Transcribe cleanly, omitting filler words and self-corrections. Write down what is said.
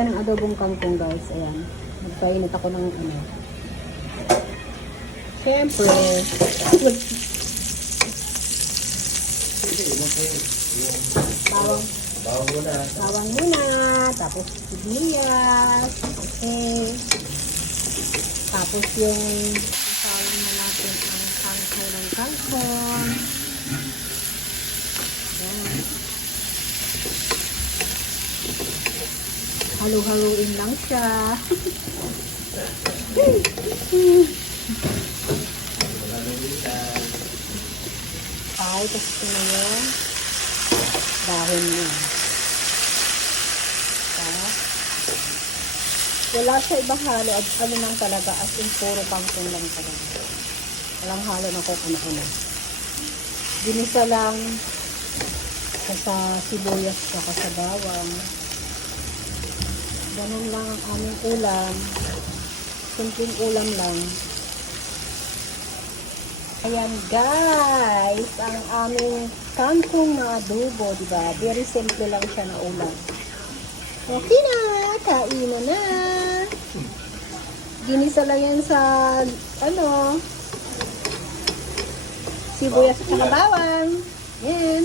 tayo ng adobong kangkong, guys. Ayan. Nagpainit ako ng ano. Siyempre, bawang muna, tapos sibuyas. Okay. Tapos yung isalang na natin ang kangkong ng kangkong. Ayan. Halu-haluin lang siya. Ay, tapos ito na yung dahon niya. Wala siya ibang halo at ano lang talaga, as in puro kangkong lang talaga. Walang halo na kung ano-ano. Ginisa lang sa sibuyas saka sa bawang. Ganun lang ang aming ulam. Simpleng ulam lang. Ayan guys, ang aming kangkong na adobo, diba? Very simple lang siya na ulam. Okay na, kainan na. Ginisa lang yan sa, ano, sibuyas at saka bawang. Yan.